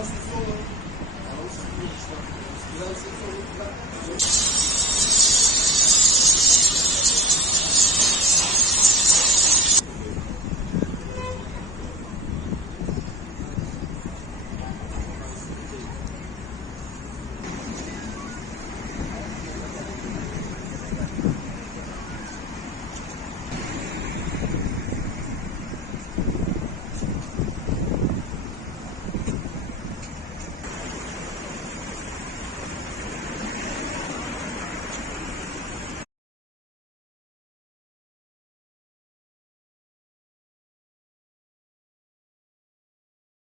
Nasıl sorun?